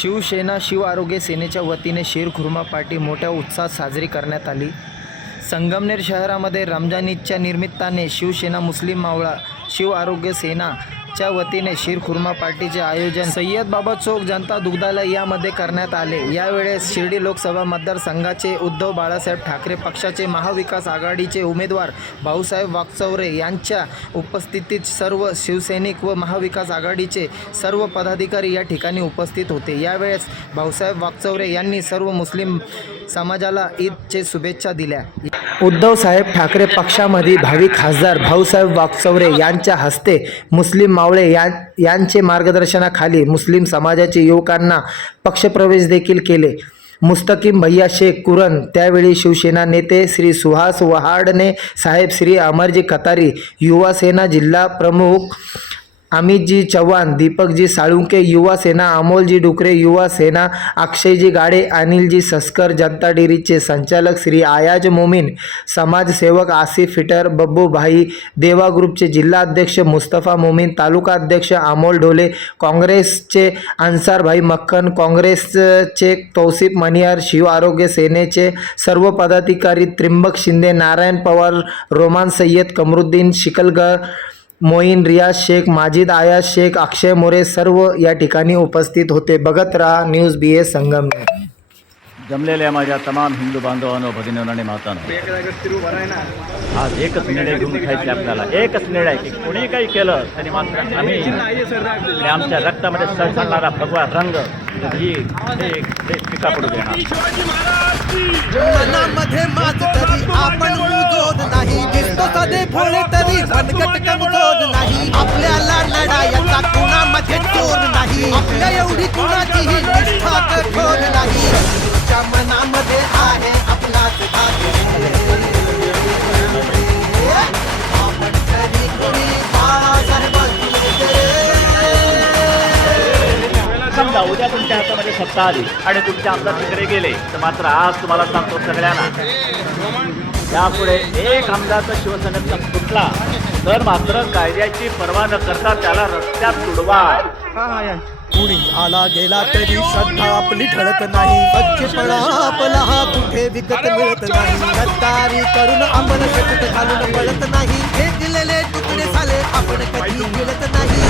शिवसेना शिव आरोग्य सेनेच्या वतीने शिरखुर्मा पार्टी मोठ्या उत्साहात साजरी करण्यात आली. संगमनेर शहरामध्ये रमजान ईदच्या निमित्ताने शिवसेना मुस्लिम मावळा शिव आरोग्य सेना च्या वतीने शिरखुर्मा पार्टीचे आयोजन सय्यद बाबा चौक जनता दुग्धालय यामध्ये करण्यात आले. यावेळेस शिर्डी लोकसभा मतदारसंघाचे उद्धव बाळासाहेब ठाकरे पक्षाचे महाविकास आघाडीचे उमेदवार भाऊसाहेब वागचौरे यांच्या उपस्थितीत सर्व शिवसैनिक व महाविकास आघाडीचे सर्व पदाधिकारी या ठिकाणी उपस्थित होते. यावेळेस भाऊसाहेब वागचौरे यांनी सर्व मुस्लिम समाजाला ईदचे शुभेच्छा दिल्या. उद्धव साहेब ठाकरे पक्षामध्ये भावी खासदार भाऊसाहेब वाकचौरे यांच्या हस्ते मुस्लिम मावळे या यांचे मार्गदर्शनाखाली मुस्लिम समाजाचे युवकांना पक्षप्रवेश देखील केले. मुस्तकीम भैया शेख कुरन त्यावेळी शिवसेना नेते श्री सुहास वहाडने साहेब श्री अमरजी कतारी युवा सेना जिल्हा प्रमुख अमितजी चव्हाण दीपकजी साळुंके युवा सेना अमोलजी डुकरे युवा सेना अक्षयजी गाडे अनिलजी सस्कर जनता डेअरीचे संचालक श्री आयाज मोमीन समाजसेवक आसिफ फिटर बब्बू भाई देवा ग्रुपचे जिल्हा अध्यक्ष मुस्तफा मोमीन तालुका अध्यक्ष अमोल ढोले काँग्रेसचे अन्सारभाई मक्खन काँग्रेसचे तौसिफ मनियार शिव आरोग्य सेनेचे सर्व पदाधिकारी त्रिंबक शिंदे नारायण पवार रोमान सय्यद कमरुद्दीन शिकलगर मोईन रियाज शेख माजिद आयाज शेख अक्षय मोरे सर्व या ठिकाणी उपस्थित होते. बघत राहा न्यूज बी ए संगमनेर. जमलेल्या माझ्या तमाम हिंदू बांधवांनो भगिनींनो आणि मातांनो. आज एकच निर्णय घेऊन खायचे आपल्याला. एकच निर्णय की कोणी काही केलं तरी मात्र आम्ही आमच्या रक्तामध्ये सळसळणारा भगवा रंग ही पिका पडू देणार. मनामध्ये माझ तरी आपण नाही. दिसतो सदे भोळे तरी कुणामध्ये चोर नाही. आपल्या एवढी कुणाचीही निष्ठा कठोर नाही. तुमच्या मनामध्ये आहे आपलाच भाग आपण तरी कोणी समजा उद्या तुमच्या हातामध्ये सत्ता आली आणि तुमच्या आमदार तिकडे गेले तर मात्र आज तुम्हाला सांगतो सगळ्यांना. यापुढे एक आमदार शिवसेनेचा फुटला. तर मात्र कायद्याची पर्वा न करता त्याला रस्त्यात तुडवा. कुणी आला गेला तरी श्रद्धा आपली ठळत नाही. सच्चेपणा आपला हा कुठे विकत मिळत नाही. गद्दारी करून अंमल शेपूट घालून मिळत नाही. हे दिलेले तुकडे झाले आपण कधी मिळत नाही.